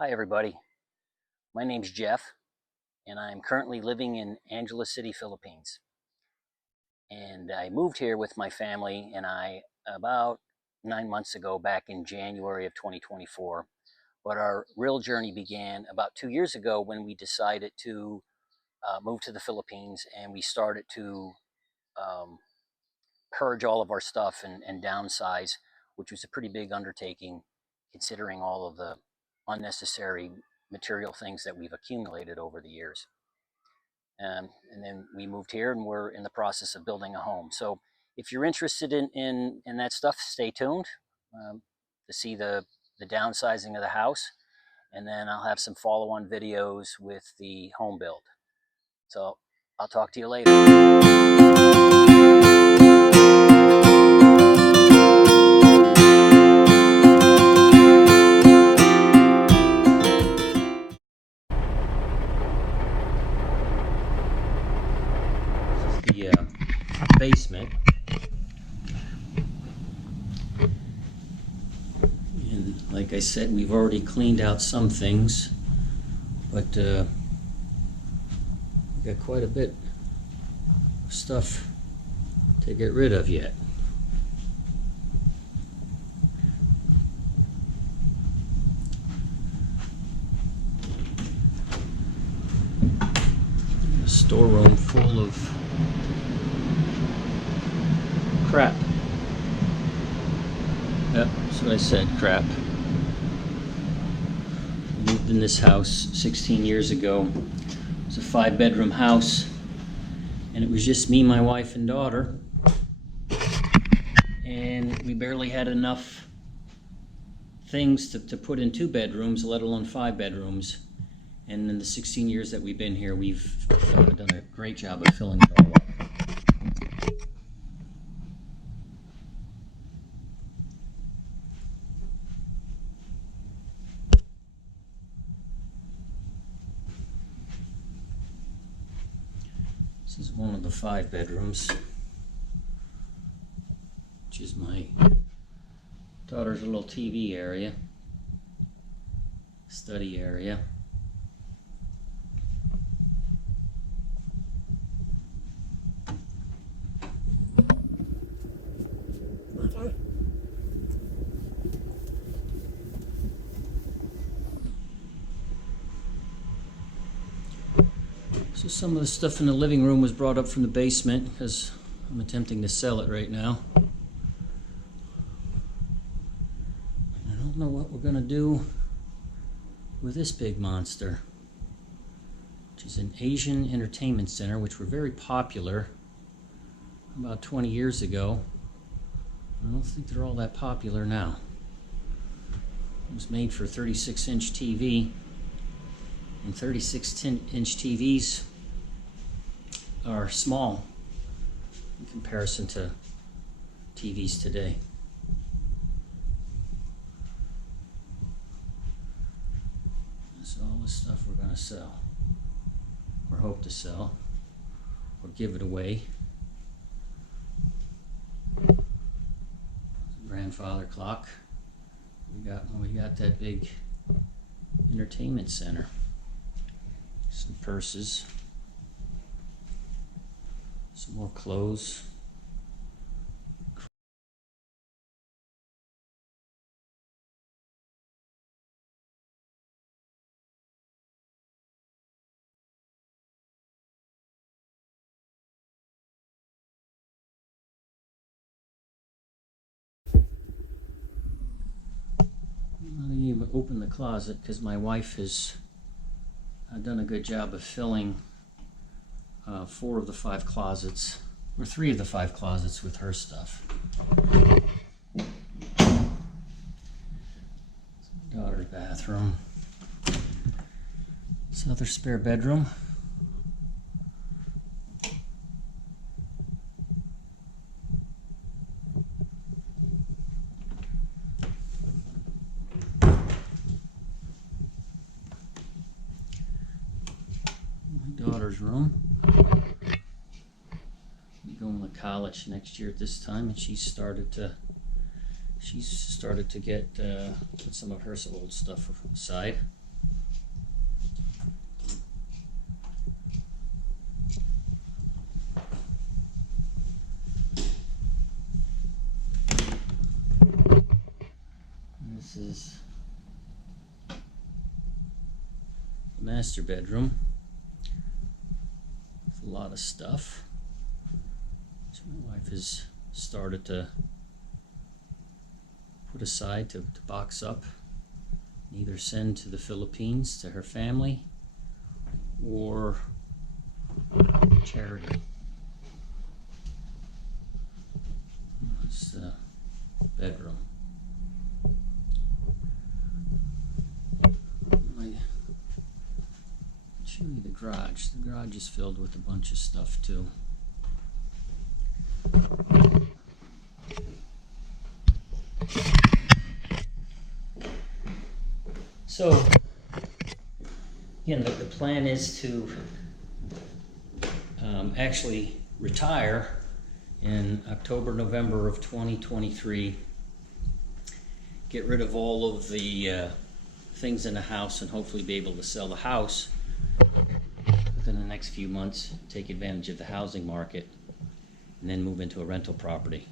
Hi everybody, my name's Jeff and I'm currently living in Angeles City, Philippines. And I moved here with my family about 9 months ago, back in January of 2024. But our real journey began about 2 years ago when we decided to move to the Philippines, and we started to um, purge all of our stuff and downsize, which was a pretty big undertaking considering all of the unnecessary material things that we've accumulated over the years. And then we moved here and we're in the process of building a home. So if you're interested in that stuff, stay tuned to see the downsizing of the house. And then I'll have some follow-on videos with the home build. So I'll talk to you later. The basement, and like I said, we've already cleaned out some things, but we got quite a bit of stuff to get rid of yet. A storeroom full of crap. Yep, that's what I said, crap. I moved in this house 16 years ago. It was a 5-bedroom house, and it was just me, my wife, and daughter. And we barely had enough things to put in 2 bedrooms, let alone 5 bedrooms. And in the 16 years that we've been here, we've done a great job of filling it all up. This is one of the 5 bedrooms, which is my daughter's little TV area, study area. So some of the stuff in the living room was brought up from the basement because I'm attempting to sell it right now. I don't know what we're going to do with this big monster, which is an Asian entertainment center, which were very popular about 20 years ago. I don't think they're all that popular now. It was made for 36-inch TV, and 36-inch TVs are small in comparison to TVs today. So all this stuff we're going to sell, or hope to sell, or give it away. Grandfather clock we got when we got that big entertainment center. Some purses, some more clothes. I didn't even open the closet because my wife has done a good job of filling 4 of the 5 closets, or 3 of the 5 closets with her stuff. Daughter's bathroom. It's another spare bedroom. Daughter's room. We're going to college next year at this time, and she's started to get put some of her old stuff aside. This is the master bedroom with a lot of stuff. So my wife has started to put aside to box up and either send to the Philippines to her family or charity. It's the bedroom. I'll show you the garage. The garage is filled with a bunch of stuff too. So, again, the plan is to actually retire in October, November of 2023, get rid of all of the things in the house and hopefully be able to sell the house within the next few months, take advantage of the housing market, and then move into a rental property.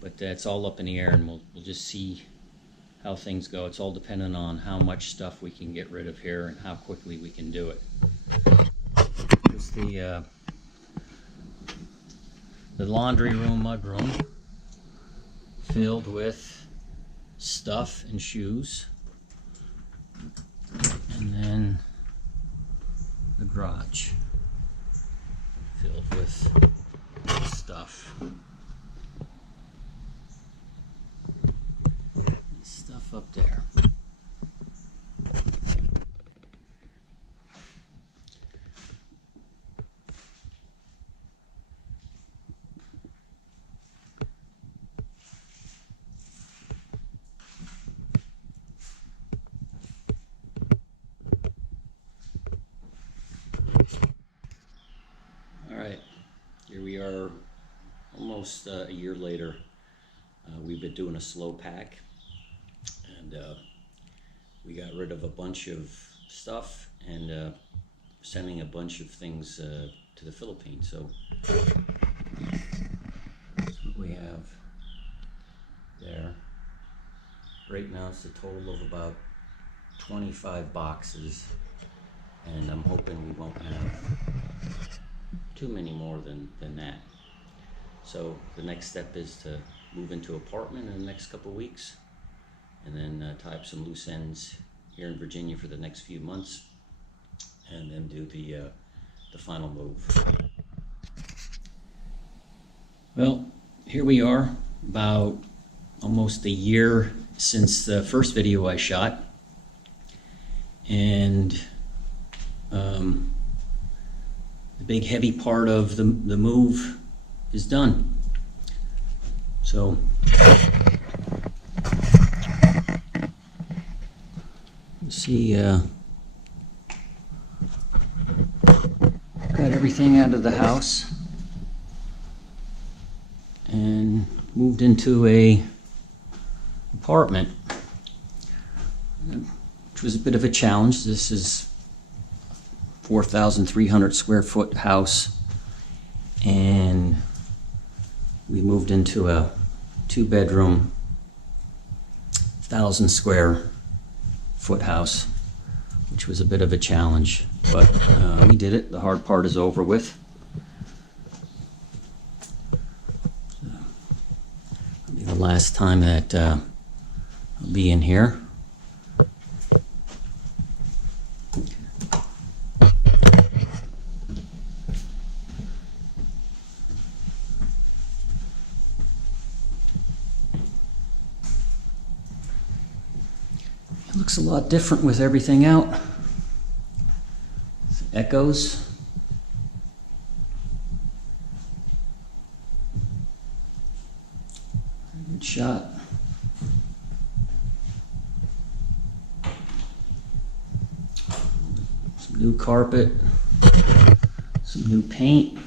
But it's all up in the air, and we'll just see how things go. It's all dependent on how much stuff we can get rid of here and how quickly we can do it. Here's the laundry room, mud room, filled with stuff and shoes. And then the garage, filled with stuff. Stuff up there. All right, here we are almost a year later. We've been doing a slow pack, and we got rid of a bunch of stuff and sending a bunch of things to the Philippines. So that's what we have there. Right now it's a total of about 25 boxes, and I'm hoping we won't have too many more than that. So the next step is to move into an apartment in the next couple of weeks, and then tie up some loose ends here in Virginia for the next few months, and then do the final move. Well, here we are, about almost a year since the first video I shot, and the big heavy part of the move is done. So you see, got everything out of the house and moved into a apartment, which was a bit of a challenge. This is 4,300 square foot house, and we moved into a 2-bedroom 1,000 square foot house, which was a bit of a challenge, but we did it. The hard part is over with. It'll be the last time that I'll be in here. It looks a lot different with everything out. Echoes. Good shot. Some new carpet, some new paint.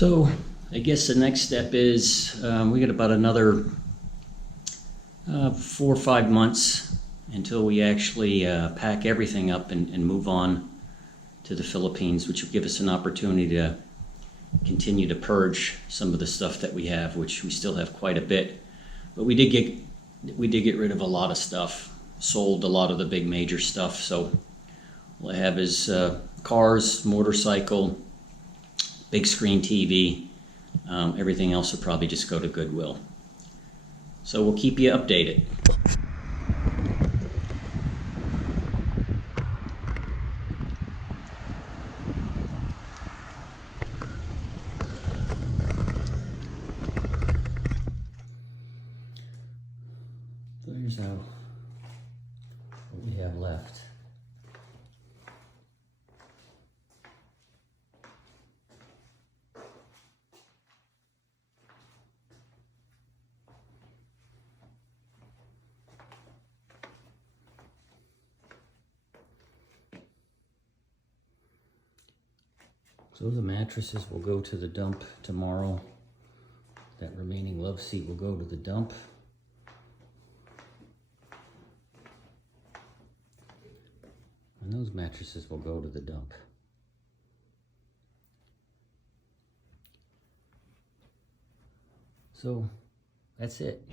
So I guess the next step is we got about another 4 or 5 months until we actually pack everything up and move on to the Philippines, which will give us an opportunity to continue to purge some of the stuff that we have, which we still have quite a bit. But we did get rid of a lot of stuff, sold a lot of the big major stuff. So all I have is cars, motorcycle, big screen TV. Everything else will probably just go to Goodwill. So we'll keep you updated. So here's what we have left. So the mattresses will go to the dump tomorrow. That remaining love seat will go to the dump. And those mattresses will go to the dump. So that's it.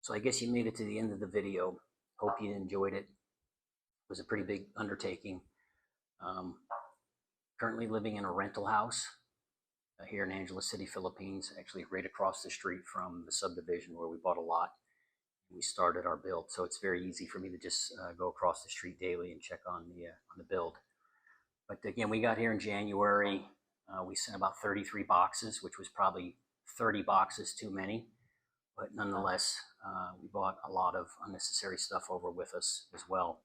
So I guess you made it to the end of the video. Hope you enjoyed it. It was a pretty big undertaking. Currently living in a rental house here in Angeles City, Philippines, actually right across the street from the subdivision where we bought a lot. We started our build, so it's very easy for me to just go across the street daily and check on the build. But again, we got here in January. We sent about 33 boxes, which was probably 30 boxes too many. But nonetheless, we bought a lot of unnecessary stuff over with us as well.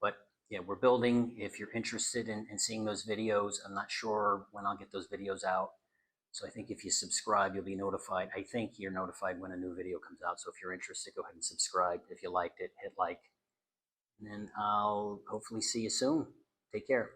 But yeah, we're building. If you're interested in seeing those videos, I'm not sure when I'll get those videos out. So I think if you subscribe, you'll be notified. I think you're notified when a new video comes out. So if you're interested, go ahead and subscribe. If you liked it, hit like. And then I'll hopefully see you soon. Take care.